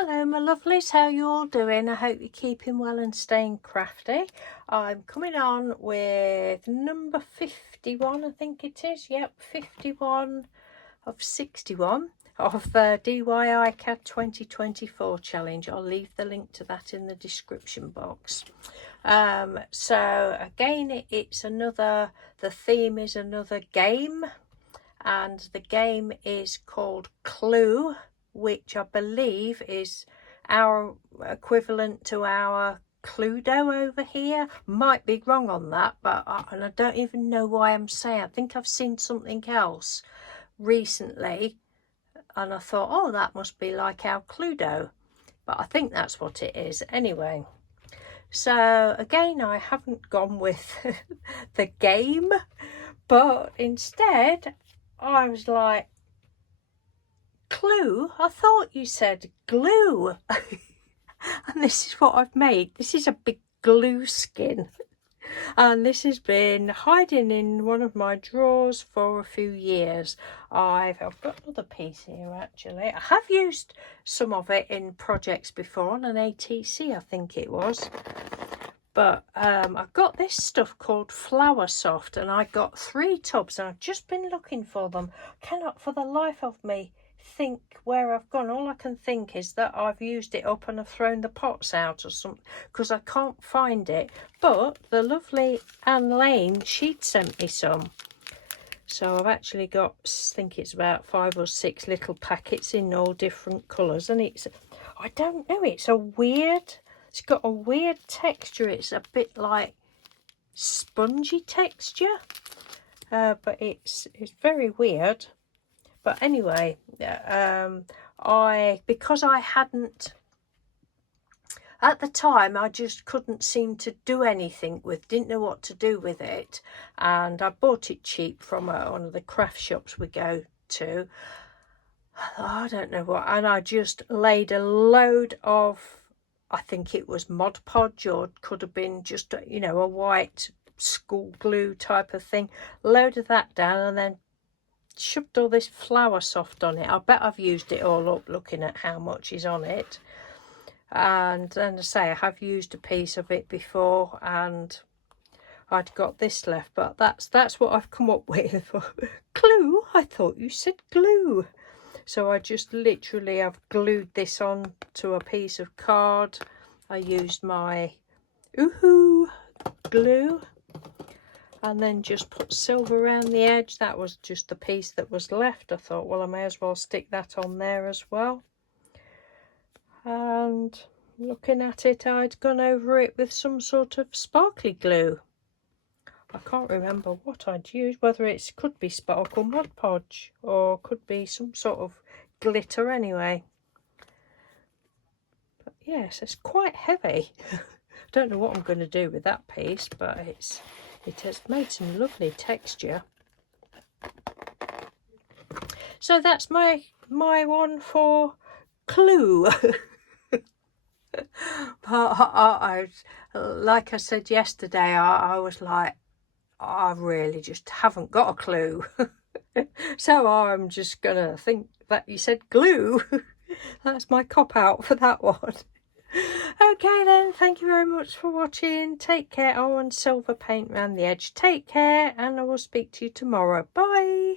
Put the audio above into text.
Hello my lovelies, how you all doing? I hope you're keeping well and staying crafty. I'm coming on with number 51, I think it is. Yep, 51 of 61 of the DIY CAD 2024 challenge. I'll leave the link to that in the description box. So again, it's another, the theme is another game, and the game is called Clue, which I believe is our equivalent to our Cluedo over here. Might be wrong on that, but and I don't even know why I'm saying. I think I've seen something else recently and I thought, oh, that must be like our Cluedo, but I think that's what it is anyway. So again, I haven't gone with the game, but instead I was like, Clue? I thought you said glue. And this is what I've made. This is a big glue skin. And this has been hiding in one of my drawers for a few years. I've got another piece here actually. I have used some of it in projects before on an ATC, I think it was. But I've got this stuff called Flower Soft, and I got 3 tubs and I've just been looking for them. Cannot for the life of me think where I've gone. All I can think is that I've used it up and I've thrown the pots out or something, because I can't find it. But the lovely Anne Lane, she'd sent me some, so I've actually got, I think it's about 5 or 6 little packets in all different colours, and it's, I don't know, it's it's got a weird texture. It's a bit like spongy texture, but it's very weird. But anyway, because I hadn't, at the time, I just couldn't seem to do anything with, didn't know what to do with it. And I bought it cheap from one of the craft shops we go to. I don't know what, and I just laid a load of, I think it was Mod Podge, or could have been just, you know, a white school glue type of thing. Load of that down and then shoved all this Flower Soft on it. I bet I've used it all up looking at how much is on it. And then I say I have used a piece of it before and I'd got this left, but that's what I've come up with. Clue? I thought you said glue. So I just literally have glued this on to a piece of card. I used my Oohoo glue and then just put silver around the edge. That was just the piece that was left. I thought, well, I may as well stick that on there as well. And looking at it, I'd gone over it with some sort of sparkly glue. I can't remember what I'd used, whether it could be sparkle Mod Podge or could be some sort of glitter anyway. But yes, it's quite heavy. Don't know what I'm going to do with that piece, but it has made some lovely texture. So that's my one for Clue. But like I said yesterday, I was like, I really just haven't got a clue. So I'm just gonna think that you said glue. That's my cop out for that one. Okay then, thank you very much for watching. Take care. Oh, and silver paint around the edge. Take care, and I will speak to you tomorrow. Bye.